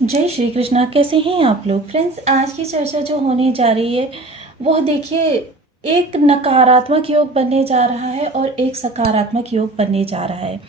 जय श्री कृष्णा। कैसे हैं आप लोग फ्रेंड्स। आज की चर्चा जो होने जा रही है वो देखिए एक नकारात्मक योग बनने जा रहा है और एक सकारात्मक योग बनने जा रहा है।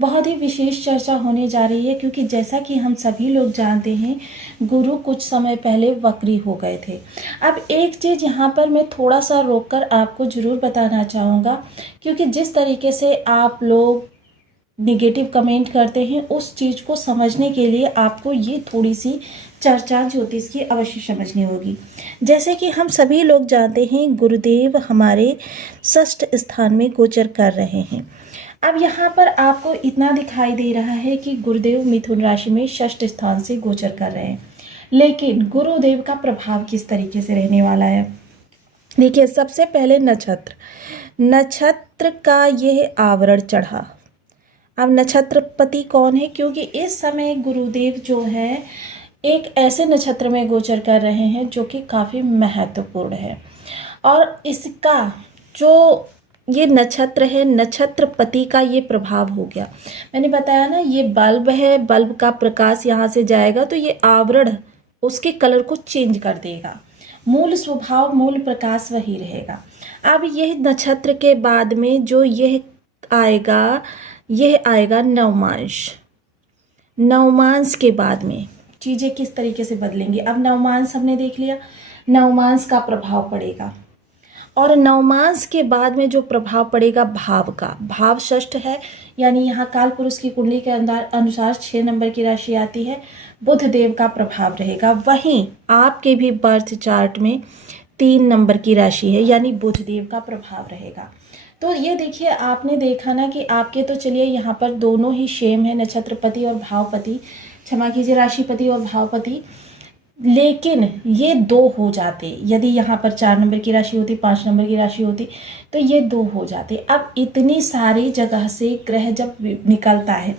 बहुत ही विशेष चर्चा होने जा रही है क्योंकि जैसा कि हम सभी लोग जानते हैं गुरु कुछ समय पहले वक्री हो गए थे। अब एक चीज़ यहाँ पर मैं थोड़ा सा रोककर आपको ज़रूर बताना चाहूँगा क्योंकि जिस तरीके से आप लोग निगेटिव कमेंट करते हैं उस चीज़ को समझने के लिए आपको ये थोड़ी सी चर्चा ज्योतिष की अवश्य समझनी होगी। जैसे कि हम सभी लोग जानते हैं गुरुदेव हमारे षष्ठ स्थान में गोचर कर रहे हैं। अब यहाँ पर आपको इतना दिखाई दे रहा है कि गुरुदेव मिथुन राशि में षष्ठ स्थान से गोचर कर रहे हैं, लेकिन गुरुदेव का प्रभाव किस तरीके से रहने वाला है। देखिए सबसे पहले नक्षत्र का यह आवरण चढ़ा। अब नक्षत्रपति कौन है, क्योंकि इस समय गुरुदेव जो है एक ऐसे नक्षत्र में गोचर कर रहे हैं जो कि काफ़ी महत्वपूर्ण है और इसका जो ये नक्षत्र है नक्षत्रपति का ये प्रभाव हो गया। मैंने बताया ना ये बल्ब है, बल्ब का प्रकाश यहाँ से जाएगा तो ये आवरण उसके कलर को चेंज कर देगा, मूल स्वभाव मूल प्रकाश वही रहेगा। अब यह नक्षत्र के बाद में जो यह आएगा नवमांश के बाद में चीज़ें किस तरीके से बदलेंगी। अब नवमांश हमने देख लिया, नवमांश का प्रभाव पड़ेगा और नवमांश के बाद में जो प्रभाव पड़ेगा भाव षष्ठ है, यानी यहाँ काल पुरुष की कुंडली के अनुसार 6 नंबर की राशि आती है, बुध देव का प्रभाव रहेगा। वहीं आपके भी बर्थ चार्ट में 3 नंबर की राशि है यानी बुध देव का प्रभाव रहेगा। तो ये देखिए आपने देखा ना कि आपके तो चलिए यहाँ पर दोनों ही सेम है, नक्षत्रपति और भावपति, क्षमा कीजिए राशिपति और भावपति, लेकिन ये 2 हो जाते। यदि यहाँ पर 4 नंबर की राशि होती, 5 नंबर की राशि होती तो ये 2 हो जाते। अब इतनी सारी जगह से ग्रह जब निकलता है,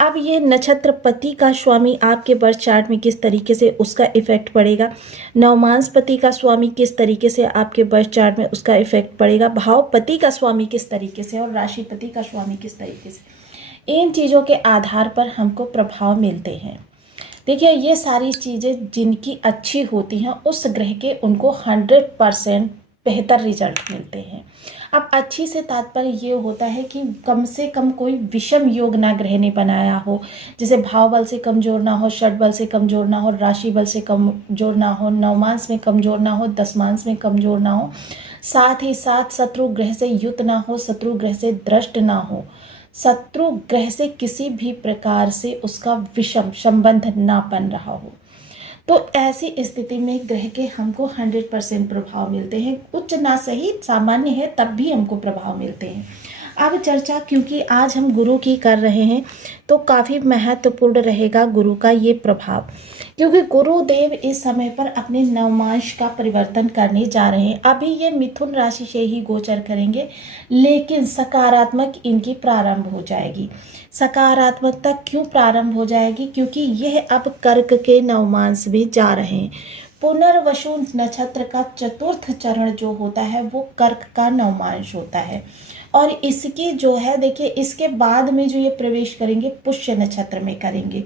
अब ये नक्षत्रपति का स्वामी आपके बर्थ चार्ट में किस तरीके से उसका इफेक्ट पड़ेगा, नवमांशपति का स्वामी किस तरीके से आपके बर्थ चार्ट में उसका इफेक्ट पड़ेगा, भावपति का स्वामी किस तरीके से और राशिपति का स्वामी किस तरीके से, इन चीज़ों के आधार पर हमको प्रभाव मिलते हैं। देखिए ये सारी चीज़ें जिनकी अच्छी होती हैं उस ग्रह के उनको 100% बेहतर रिजल्ट मिलते हैं। अब अच्छी से तात्पर्य ये होता है कि कम से कम कोई विषम योग ना ग्रह ने बनाया हो, जैसे भाव बल से कमजोर ना हो, षड बल से कमजोर ना हो, राशि बल से कमजोर ना हो, नवमांश में कमजोर ना हो, दशमांश में कमजोर ना हो, साथ ही साथ शत्रु ग्रह से युत ना हो, शत्रु ग्रह से द्रष्ट ना हो, शत्रु ग्रह से किसी भी प्रकार से उसका विषम संबंध ना बन रहा हो। तो ऐसी स्थिति में ग्रह के हमको 100% प्रभाव मिलते हैं। उच्च ना सही सामान्य है तब भी हमको प्रभाव मिलते हैं। अब चर्चा क्योंकि आज हम गुरु की कर रहे हैं तो काफ़ी महत्वपूर्ण रहेगा गुरु का ये प्रभाव, क्योंकि गुरुदेव इस समय पर अपने नवमांश का परिवर्तन करने जा रहे हैं। अभी ये मिथुन राशि से ही गोचर करेंगे, लेकिन सकारात्मक इनकी प्रारंभ हो जाएगी। सकारात्मकता क्यों प्रारंभ हो जाएगी, क्योंकि यह अब कर्क के नवमांश में जा रहे हैं। पुनर्वसु नक्षत्र का चतुर्थ चरण जो होता है वो कर्क का नवमांश होता है और इसकी जो है देखिए इसके बाद में जो ये प्रवेश करेंगे पुष्य नक्षत्र में करेंगे।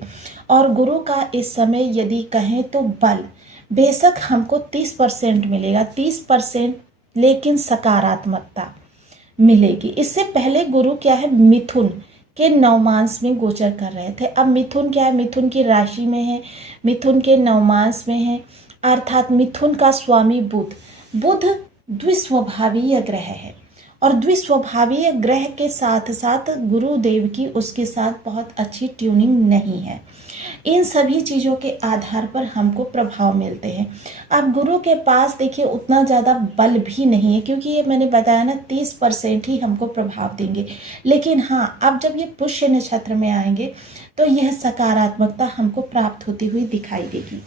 और गुरु का इस समय यदि कहें तो बल बेशक हमको 30% मिलेगा, 30%, लेकिन सकारात्मकता मिलेगी। इससे पहले गुरु क्या है मिथुन के नवमांश में गोचर कर रहे थे। अब मिथुन क्या है, मिथुन की राशि में है, मिथुन के नवमांश में है, अर्थात मिथुन का स्वामी बुध द्विस्वभावीय ग्रह है और द्विस्वभावीय ग्रह के साथ साथ गुरुदेव की उसके साथ बहुत अच्छी ट्यूनिंग नहीं है। इन सभी चीज़ों के आधार पर हमको प्रभाव मिलते हैं। अब गुरु के पास देखिए उतना ज़्यादा बल भी नहीं है, क्योंकि ये मैंने बताया ना 30% ही हमको प्रभाव देंगे, लेकिन हाँ अब जब ये पुष्य नक्षत्र में आएंगे तो यह सकारात्मकता हमको प्राप्त होती हुई दिखाई देगी।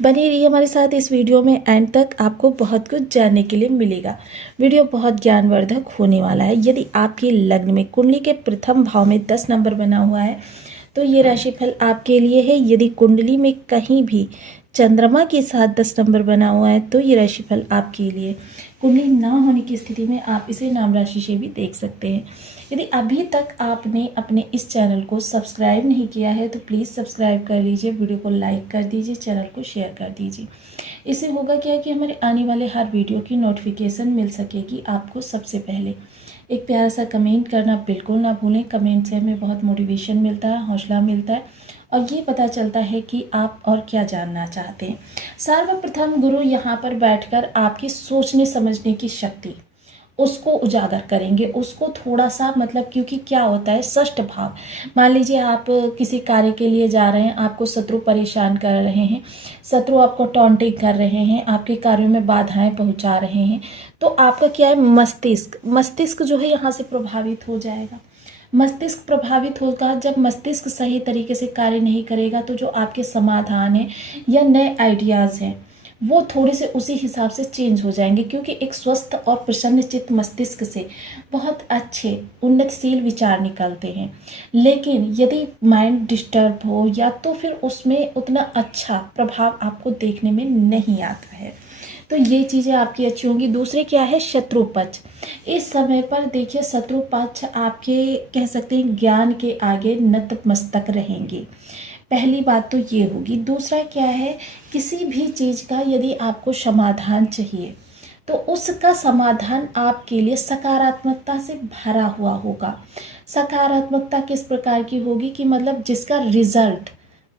बनी रहिए हमारे साथ इस वीडियो में, एंड तक आपको बहुत कुछ जानने के लिए मिलेगा। वीडियो बहुत ज्ञानवर्धक होने वाला है। यदि आपके लग्न में कुंडली के प्रथम भाव में 10 नंबर बना हुआ है तो ये राशिफल आपके लिए है। यदि कुंडली में कहीं भी चंद्रमा के साथ 10 नंबर बना हुआ है तो ये राशिफल आपके लिए। कुंडली ना होने की स्थिति में आप इसे नाम राशि से भी देख सकते हैं। यदि अभी तक आपने अपने इस चैनल को सब्सक्राइब नहीं किया है तो प्लीज़ सब्सक्राइब कर लीजिए, वीडियो को लाइक कर दीजिए, चैनल को शेयर कर दीजिए। इससे होगा क्या कि हमारे आने वाले हर वीडियो की नोटिफिकेशन मिल सकेगी आपको सबसे पहले। एक प्यारा सा कमेंट करना बिल्कुल ना भूलें, कमेंट से हमें बहुत मोटिवेशन मिलता है, हौसला मिलता है और ये पता चलता है कि आप और क्या जानना चाहते हैं। सर्वप्रथम गुरु यहाँ पर बैठकर आपकी सोचने समझने की शक्ति उसको उजागर करेंगे, उसको थोड़ा सा मतलब, क्योंकि क्या होता है षष्ठ भाव, मान लीजिए आप किसी कार्य के लिए जा रहे हैं, आपको शत्रु परेशान कर रहे हैं, शत्रु आपको टॉन्टिंग कर रहे हैं, आपके कार्यों में बाधाएं पहुंचा रहे हैं, तो आपका क्या है मस्तिष्क जो है यहाँ से प्रभावित हो जाएगा। मस्तिष्क प्रभावित होगा, जब मस्तिष्क सही तरीके से कार्य नहीं करेगा तो जो आपके समाधान है या नए आइडियाज़ हैं वो थोड़े से उसी हिसाब से चेंज हो जाएंगे, क्योंकि एक स्वस्थ और प्रसन्न चित्त मस्तिष्क से बहुत अच्छे उन्नतशील विचार निकलते हैं। लेकिन यदि माइंड डिस्टर्ब हो या तो फिर उसमें उतना अच्छा प्रभाव आपको देखने में नहीं आता है, तो ये चीज़ें आपकी अच्छी होंगी। दूसरे क्या है, शत्रु पक्ष। इस समय पर देखिए शत्रु पक्ष आपके कह सकते हैं ज्ञान के आगे नतमस्तक रहेंगे, पहली बात तो ये होगी। दूसरा क्या है, किसी भी चीज़ का यदि आपको समाधान चाहिए तो उसका समाधान आपके लिए सकारात्मकता से भरा हुआ होगा। सकारात्मकता किस प्रकार की होगी कि मतलब जिसका रिजल्ट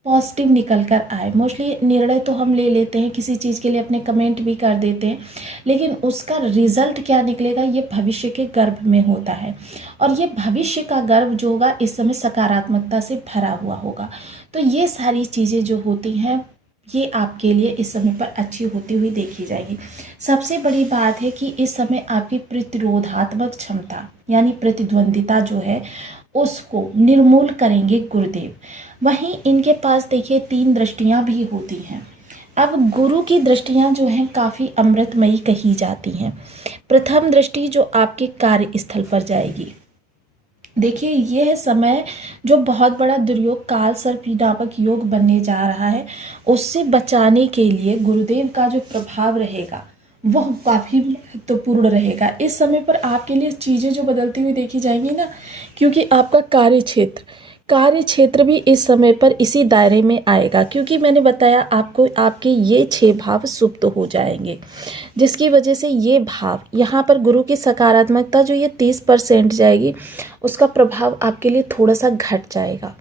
पॉजिटिव निकल कर आए। मोस्टली निर्णय तो हम ले लेते हैं किसी चीज़ के लिए, अपने कमेंट भी कर देते हैं, लेकिन उसका रिजल्ट क्या निकलेगा ये भविष्य के गर्भ में होता है, और ये भविष्य का गर्भ जो होगा इस समय सकारात्मकता से भरा हुआ होगा। तो ये सारी चीज़ें जो होती हैं ये आपके लिए इस समय पर अच्छी होती हुई देखी जाएगी। सबसे बड़ी बात है कि इस समय आपकी प्रतिरोधात्मक क्षमता यानी प्रतिद्वंदिता जो है उसको निर्मूल करेंगे गुरुदेव। वहीं इनके पास देखिए 3 दृष्टियां भी होती हैं। अब गुरु की दृष्टियां जो हैं काफ़ी अमृतमयी कही जाती हैं। प्रथम दृष्टि जो आपके कार्यस्थल पर जाएगी, देखिए यह समय जो बहुत बड़ा दुर्योग काल सर्प नामक योग बनने जा रहा है, उससे बचाने के लिए गुरुदेव का जो प्रभाव रहेगा वह काफ़ी महत्वपूर्ण रहेगा। इस समय पर आपके लिए चीज़ें जो बदलती हुई देखी जाएंगी ना, क्योंकि आपका कार्य क्षेत्र भी इस समय पर इसी दायरे में आएगा, क्योंकि मैंने बताया आपको आपके ये 6 भाव सुप्त हो जाएंगे, जिसकी वजह से ये भाव यहाँ पर गुरु की सकारात्मकता जो ये 30% जाएगी उसका प्रभाव आपके लिए थोड़ा सा घट जाएगा,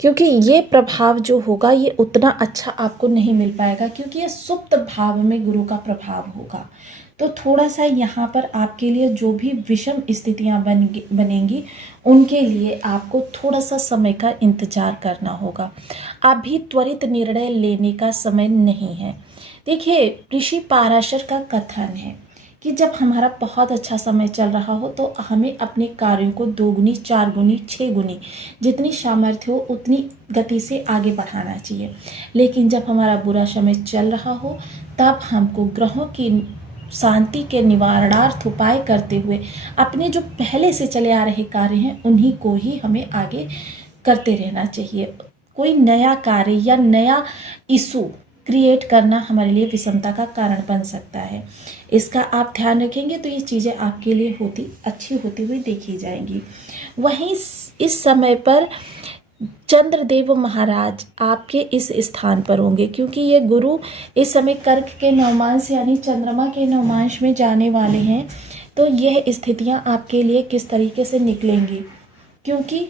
क्योंकि ये प्रभाव जो होगा ये उतना अच्छा आपको नहीं मिल पाएगा, क्योंकि ये सुप्त भाव में गुरु का प्रभाव होगा। तो थोड़ा सा यहाँ पर आपके लिए जो भी विषम स्थितियाँ बनेंगी उनके लिए आपको थोड़ा सा समय का इंतजार करना होगा। अभी त्वरित निर्णय लेने का समय नहीं है। देखिए ऋषि पाराशर का कथन है कि जब हमारा बहुत अच्छा समय चल रहा हो तो हमें अपने कार्यों को 2 गुनी, 4 गुनी, 6 गुनी जितनी सामर्थ्य हो उतनी गति से आगे बढ़ाना चाहिए। लेकिन जब हमारा बुरा समय चल रहा हो तब हमको ग्रहों की शांति के निवारणार्थ उपाय करते हुए अपने जो पहले से चले आ रहे कार्य हैं उन्हीं को ही हमें आगे करते रहना चाहिए। कोई नया कार्य या नया इशू क्रिएट करना हमारे लिए विषमता का कारण बन सकता है। इसका आप ध्यान रखेंगे तो ये चीज़ें आपके लिए अच्छी होती हुई देखी जाएंगी। वहीं इस समय पर चंद्रदेव महाराज आपके इस स्थान पर होंगे, क्योंकि ये गुरु इस समय कर्क के नवमांश यानी चंद्रमा के नवमांश में जाने वाले हैं। तो यह स्थितियां आपके लिए किस तरीके से निकलेंगी, क्योंकि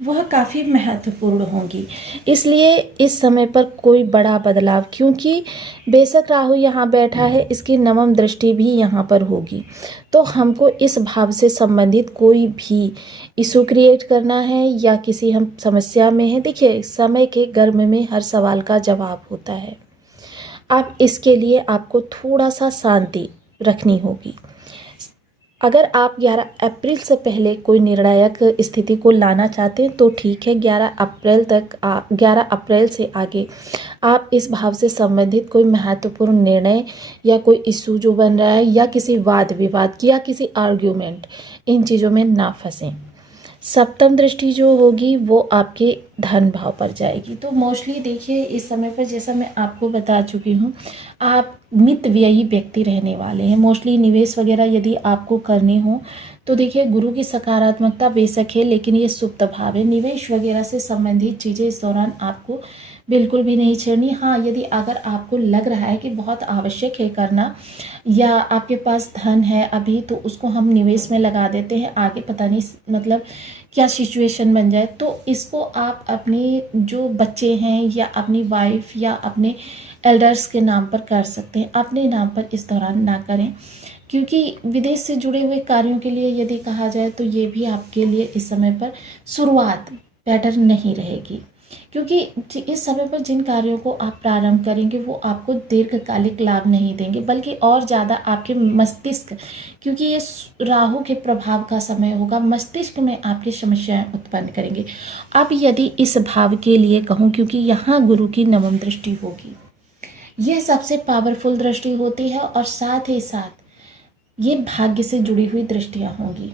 वह काफ़ी महत्वपूर्ण होंगी। इसलिए इस समय पर कोई बड़ा बदलाव, क्योंकि बेशक राहु यहाँ बैठा है, इसकी नवम दृष्टि भी यहाँ पर होगी, तो हमको इस भाव से संबंधित कोई भी इशू क्रिएट करना है या किसी हम समस्या में हैं। देखिए समय के गर्भ में हर सवाल का जवाब होता है। अब इसके लिए आपको थोड़ा सा शांति रखनी होगी। अगर आप 11 अप्रैल से पहले कोई निर्णायक स्थिति को लाना चाहते हैं तो ठीक है, 11 अप्रैल से आगे आप इस भाव से संबंधित कोई महत्वपूर्ण निर्णय या कोई इशू जो बन रहा है या किसी वाद विवाद या किसी आर्ग्यूमेंट, इन चीज़ों में ना फंसें। सप्तम दृष्टि जो होगी वो आपके धन भाव पर जाएगी। तो मोस्टली देखिए इस समय पर जैसा मैं आपको बता चुकी हूँ, आप मित व्ययी व्यक्ति रहने वाले हैं। मोस्टली निवेश वगैरह यदि आपको करने हो तो देखिए गुरु की सकारात्मकता बेशक है, लेकिन ये सुप्त भाव है। निवेश वगैरह से संबंधित चीज़ें इस दौरान आपको बिल्कुल भी नहीं छेड़नी। हाँ, यदि अगर आपको लग रहा है कि बहुत आवश्यक है करना, या आपके पास धन है अभी तो उसको हम निवेश में लगा देते हैं, आगे पता नहीं मतलब क्या सिचुएशन बन जाए, तो इसको आप अपने जो बच्चे हैं या अपनी वाइफ या अपने एल्डर्स के नाम पर कर सकते हैं, अपने नाम पर इस दौरान ना करें। क्योंकि विदेश से जुड़े हुए कार्यों के लिए यदि कहा जाए तो ये भी आपके लिए इस समय पर शुरुआत बेटर नहीं रहेगी। क्योंकि इस समय पर जिन कार्यों को आप प्रारंभ करेंगे वो आपको दीर्घकालिक लाभ नहीं देंगे, बल्कि और ज़्यादा आपके मस्तिष्क, क्योंकि ये राहु के प्रभाव का समय होगा, मस्तिष्क में आपकी समस्याएं उत्पन्न करेंगे। अब यदि इस भाव के लिए कहूँ, क्योंकि यहाँ गुरु की नवम दृष्टि होगी, यह सबसे पावरफुल दृष्टि होती है, और साथ ही साथ ये भाग्य से जुड़ी हुई दृष्टियाँ होंगी।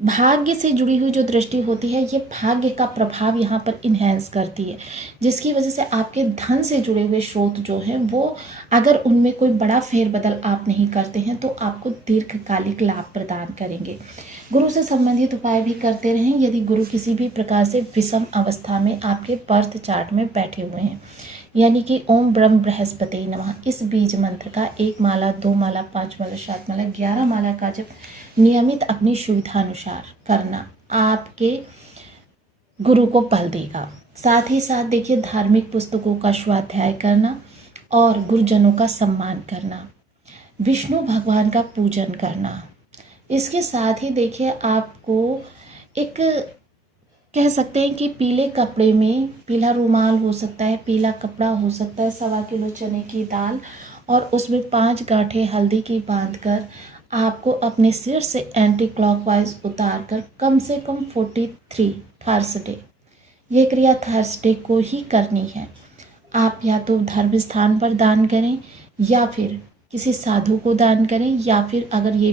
भाग्य से जुड़ी हुई जो दृष्टि होती है ये भाग्य का प्रभाव यहाँ पर इन्हेंस करती है, जिसकी वजह से आपके धन से जुड़े हुए स्रोत जो हैं वो, अगर उनमें कोई बड़ा फेरबदल आप नहीं करते हैं तो आपको दीर्घकालिक लाभ प्रदान करेंगे। गुरु से संबंधित उपाय भी करते रहें। यदि गुरु किसी भी प्रकार से विषम अवस्था में आपके बर्थ चार्ट में बैठे हुए हैं, यानी कि ओम ब्रह्म बृहस्पति नमः इस बीज मंत्र का 1 माला, 2 माला, 5 माला, 7 माला, 11 माला का जब नियमित अपनी सुविधानुसार करना आपके गुरु को बल देगा। साथ ही साथ देखिए धार्मिक पुस्तकों का स्वाध्याय करना और गुरुजनों का सम्मान करना, विष्णु भगवान का पूजन करना, इसके साथ ही देखिए आपको एक कह सकते हैं कि पीले कपड़े में, पीला रुमाल हो सकता है, पीला कपड़ा हो सकता है, 1.25 किलो चने की दाल और उसमें 5 गांठें हल्दी की बांधकर आपको अपने सिर से एंटी क्लॉकवाइज उतार कर कम से कम 43 थर्सडे, ये क्रिया थर्सडे को ही करनी है। आप या तो धर्म स्थान पर दान करें या फिर किसी साधु को दान करें, या फिर अगर ये भी